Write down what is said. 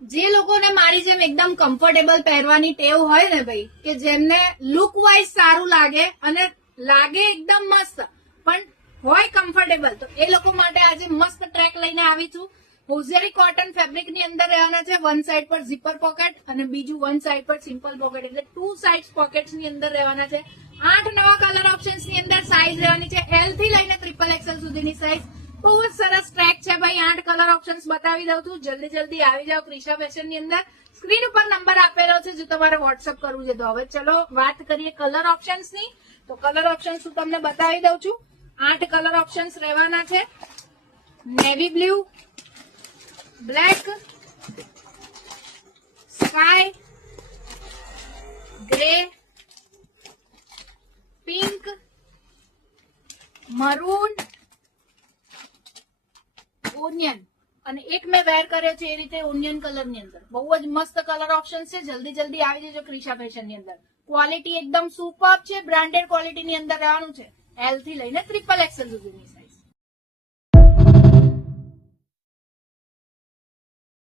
જે લોકોને મારી જેમ એકદમ કમ્ફર્ટેબલ પહેરવાની ટેવ હોય ને ભાઈ, કે જેમને લુક વાઇઝ સારું લાગે અને લાગે એકદમ મસ્ત પણ હોય કમ્ફર્ટેબલ, તો એ લોકો માટે આજે મસ્ત ટ્રેક લઈને આવી છું. હોઝેરી કોટન ફેબ્રિક ની અંદર રહેવાના છે. વન સાઈડ પર ઝીપર પોકેટ અને બીજું વન સાઈડ પર સિમ્પલ પોકેટ, એટલે 2 સાઇડ પોકેટ્સ ની અંદર રહેવાના છે. 8 નવા કલર ઓપ્શન્સ ની અંદર સાઈઝ રહેવાની છે L થી લઈને XXL સુધીની સાઈઝ. બહુ જ સરસ ટ્રેક છે ભાઈ. 8 કલર ઓપ્શન્સ બતાવી દઉં છું. જલ્દી જલ્દી આવી જાઓ ક્રિશા ફેશન ની અંદર. સ્ક્રીન ઉપર નંબર આપેલો છે જો તમારે વોટ્સઅપ કરવું છે તો. હવે ચલો વાત કરીએ કલર ઓપ્શન્સ ની. તો કલર ઓપ્શન્સ હું તમને બતાવી દઉં છું. 8 કલર ઓપ્શન્સ રહેવાના છે. Navy blue, black, sky, grey, pink, maroon, onion અને એક મેં વેર કર્યો છે એ રીતે ઓનિયન કલર ની અંદર. બહુ જ મસ્ત કલર ઓપ્શન છે. જલ્દી જલ્દી આવી જજો ક્રિશા ફેશન ની અંદર. ક્વોલિટી એકદમ સુપર છે. બ્રાન્ડેડ ક્વોલિટી ની અંદર રહેવાનું છે. L થી લઈને XXL સુધીની.